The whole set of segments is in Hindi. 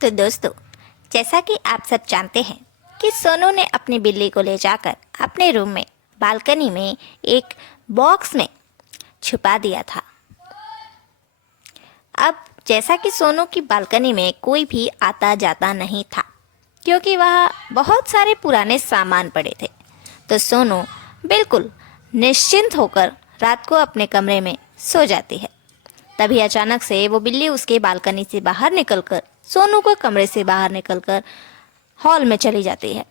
तो दोस्तों, जैसा कि आप सब जानते हैं कि सोनू ने अपनी बिल्ली को ले जाकर अपने रूम में बालकनी में एक बॉक्स में छुपा दिया था। अब जैसा कि सोनू की बालकनी में कोई भी आता जाता नहीं था, क्योंकि वहाँ बहुत सारे पुराने सामान पड़े थे, तो सोनू बिल्कुल निश्चिंत होकर रात को अपने कमरे में सो जाती है। तभी अचानक से वो बिल्ली उसके बालकनी से बाहर निकलकर सोनू को कमरे से बाहर निकलकर हॉल में चली जाती है।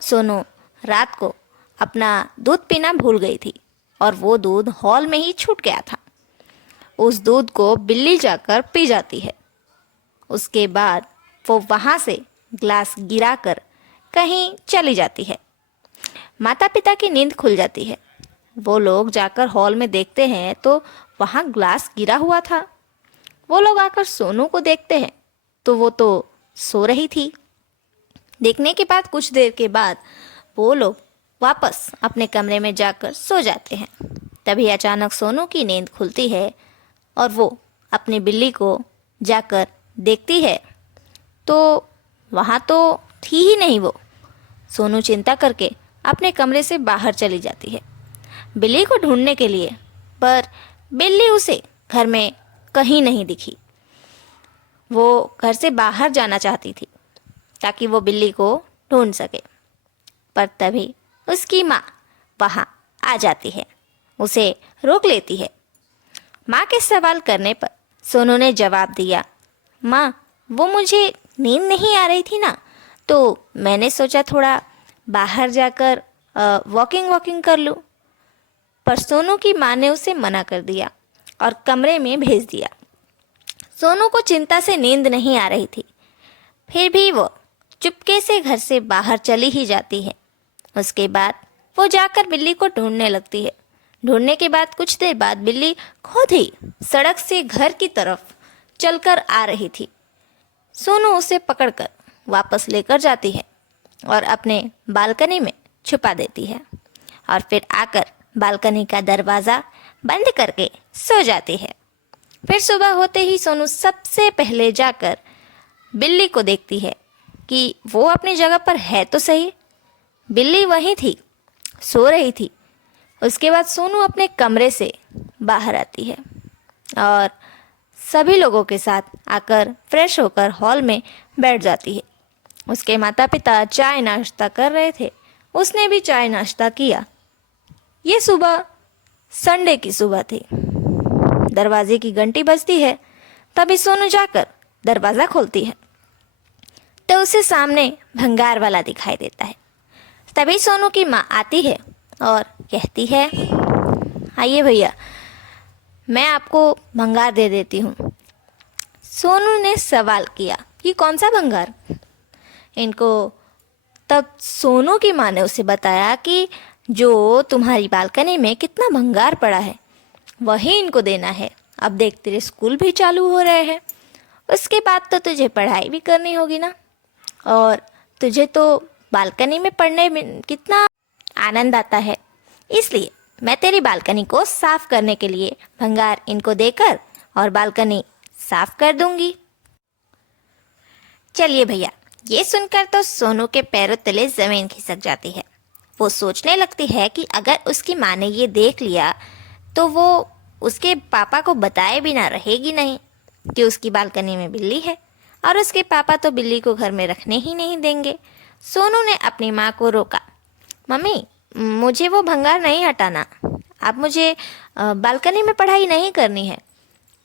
सोनू रात को अपना दूध पीना भूल गई थी और वो दूध हॉल में ही छूट गया था। उस दूध को बिल्ली जाकर पी जाती है। उसके बाद वो वहाँ से ग्लास गिराकर कहीं चली जाती है। माता पिता की नींद खुल जाती है। वो लोग जाकर हॉल में देखते हैं तो वहाँ ग्लास गिरा हुआ था। वो लोग आकर सोनू को देखते हैं तो वो तो सो रही थी। देखने के बाद कुछ देर के बाद वो लोग वापस अपने कमरे में जाकर सो जाते हैं। तभी अचानक सोनू की नींद खुलती है और वो अपनी बिल्ली को जाकर देखती है तो वहाँ तो थी ही नहीं वो। सोनू चिंता करके अपने कमरे से बाहर चली जाती है बिल्ली को ढूंढने के लिए, पर बिल्ली उसे घर में कहीं नहीं दिखी। वो घर से बाहर जाना चाहती थी ताकि वो बिल्ली को ढूंढ सके, पर तभी उसकी माँ वहाँ आ जाती है, उसे रोक लेती है। माँ के सवाल करने पर सोनू ने जवाब दिया, माँ वो मुझे नींद नहीं आ रही थी ना, तो मैंने सोचा थोड़ा बाहर जाकर वॉकिंग कर लूँ। पर सोनू की माँ ने उसे मना कर दिया और कमरे में भेज दिया। सोनू को चिंता से नींद नहीं आ रही थी, फिर भी वो चुपके से घर से बाहर चली ही जाती है। उसके बाद वो जाकर बिल्ली को ढूंढने लगती है। ढूंढने के बाद कुछ देर बाद बिल्ली खुद ही सड़क से घर की तरफ चलकर आ रही थी। सोनू उसे पकड़कर वापस लेकर जाती है और अपने बालकनी में छुपा देती है और फिर आकर बालकनी का दरवाज़ा बंद करके सो जाती है। फिर सुबह होते ही सोनू सबसे पहले जाकर बिल्ली को देखती है कि वो अपनी जगह पर है तो सही। बिल्ली वहीं थी, सो रही थी। उसके बाद सोनू अपने कमरे से बाहर आती है और सभी लोगों के साथ आकर फ्रेश होकर हॉल में बैठ जाती है। उसके माता पिता चाय नाश्ता कर रहे थे, उसने भी चाय नाश्ता किया। ये सुबह संडे की सुबह थी। दरवाजे की घंटी बजती है, तभी सोनू जाकर दरवाज़ा खोलती है तो उसे सामने भंगार वाला दिखाई देता है। तभी सोनू की माँ आती है और कहती है, आइए भैया, मैं आपको भंगार दे देती हूँ। सोनू ने सवाल किया, ये कौन सा भंगार? इनको तब सोनू की माँ ने उसे बताया कि जो तुम्हारी बालकनी में कितना भंगार पड़ा है वही इनको देना है। अब देख तेरे स्कूल भी चालू हो रहे हैं, उसके बाद तो तुझे पढ़ाई भी करनी होगी ना, और तुझे तो बालकनी में पढ़ने में कितना आनंद आता है, इसलिए मैं तेरी बालकनी को साफ करने के लिए भंगार इनको देकर और बालकनी साफ कर दूंगी। चलिए भैया, ये सुनकर तो सोनू के पैरों तले ज़मीन खिसक जाती है। वो सोचने लगती है कि अगर उसकी माँ ने ये देख लिया तो वो उसके पापा को बताए बिना रहेगी नहीं कि उसकी बालकनी में बिल्ली है, और उसके पापा तो बिल्ली को घर में रखने ही नहीं देंगे। सोनू ने अपनी माँ को रोका, मम्मी मुझे वो भंगार नहीं हटाना, आप मुझे बालकनी में पढ़ाई नहीं करनी है,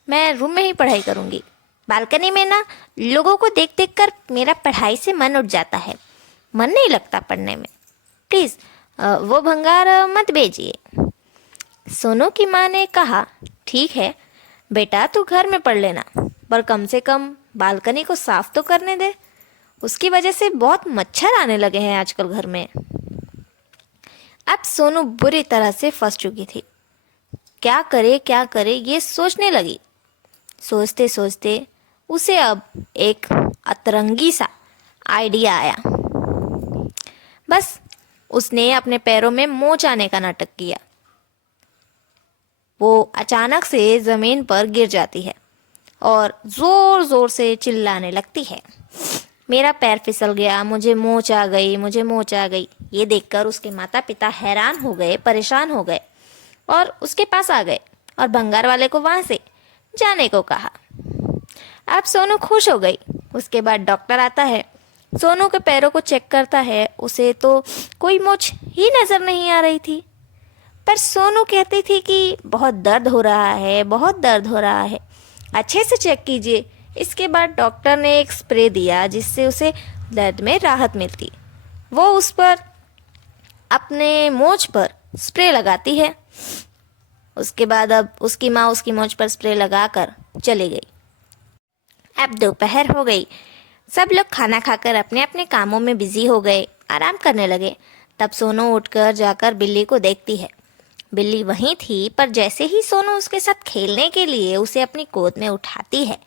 मैं रूम में ही पढ़ाई करूँगी। बालकनी में ना लोगों को देख देख कर मेरा पढ़ाई से मन उठ जाता है, मन नहीं लगता पढ़ने में, प्लीज़ वो भंगार मत भेजिए। सोनू की माँ ने कहा, ठीक है बेटा, तू घर में पढ़ लेना, पर कम से कम बालकनी को साफ तो करने दे, उसकी वजह से बहुत मच्छर आने लगे हैं आजकल घर में। अब सोनू बुरी तरह से फंस चुकी थी। क्या करे ये सोचने लगी। सोचते सोचते उसे अब एक अतरंगी सा आइडिया आया। बस उसने अपने पैरों में मोच आने का नाटक किया। वो अचानक से ज़मीन पर गिर जाती है और ज़ोर ज़ोर से चिल्लाने लगती है, मेरा पैर फिसल गया, मुझे मोच आ गई, मुझे मोच आ गई। ये देखकर उसके माता पिता हैरान हो गए, परेशान हो गए और उसके पास आ गए और भंगार वाले को वहां से जाने को कहा। अब सोनू खुश हो गई। उसके बाद डॉक्टर आता है, सोनू के पैरों को चेक करता है। उसे तो कोई मोच ही नजर नहीं आ रही थी, पर सोनू कहती थी कि बहुत दर्द हो रहा है, बहुत दर्द हो रहा है, अच्छे से चेक कीजिए। इसके बाद डॉक्टर ने एक स्प्रे दिया जिससे उसे दर्द में राहत मिलती। वो उस पर अपने मोच पर स्प्रे लगाती है। उसके बाद अब उसकी माँ उसकी मोच पर स्प्रे लगाकर चली गई। अब दोपहर हो गई। सब लोग खाना खाकर अपने अपने कामों में बिजी हो गए, आराम करने लगे। तब सोनू उठकर जाकर बिल्ली को देखती है। बिल्ली वहीं थी, पर जैसे ही सोनू उसके साथ खेलने के लिए उसे अपनी गोद में उठाती है,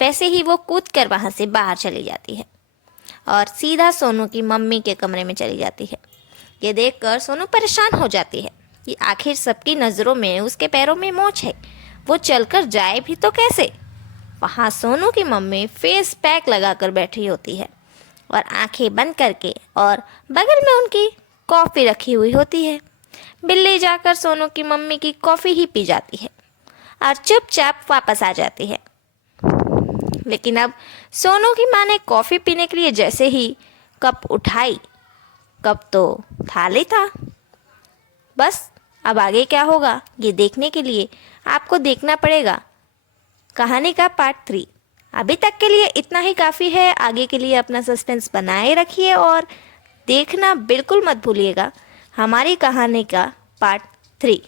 वैसे ही वो कूद कर वहां से बाहर चली जाती है और सीधा सोनू की मम्मी के कमरे में चली जाती है। ये देखकर सोनू परेशान हो जाती है कि आखिर सबकी नज़रों में उसके पैरों में मोच है, वो चलकर जाए भी तो कैसे। वहाँ सोनू की मम्मी फेस पैक लगाकर बैठी होती है और आंखें बंद करके, और बगल में उनकी कॉफ़ी रखी हुई होती है। बिल्ली जाकर सोनू की मम्मी की कॉफ़ी ही पी जाती है और चुपचाप वापस आ जाती है। लेकिन अब सोनू की माँ ने कॉफ़ी पीने के लिए जैसे ही कप उठाई, कप तो थाली था। बस अब आगे क्या होगा ये देखने के लिए आपको देखना पड़ेगा कहानी का पार्ट 3। अभी तक के लिए इतना ही काफ़ी है। आगे के लिए अपना सस्पेंस बनाए रखिए और देखना बिल्कुल मत भूलिएगा हमारी कहानी का पार्ट 3।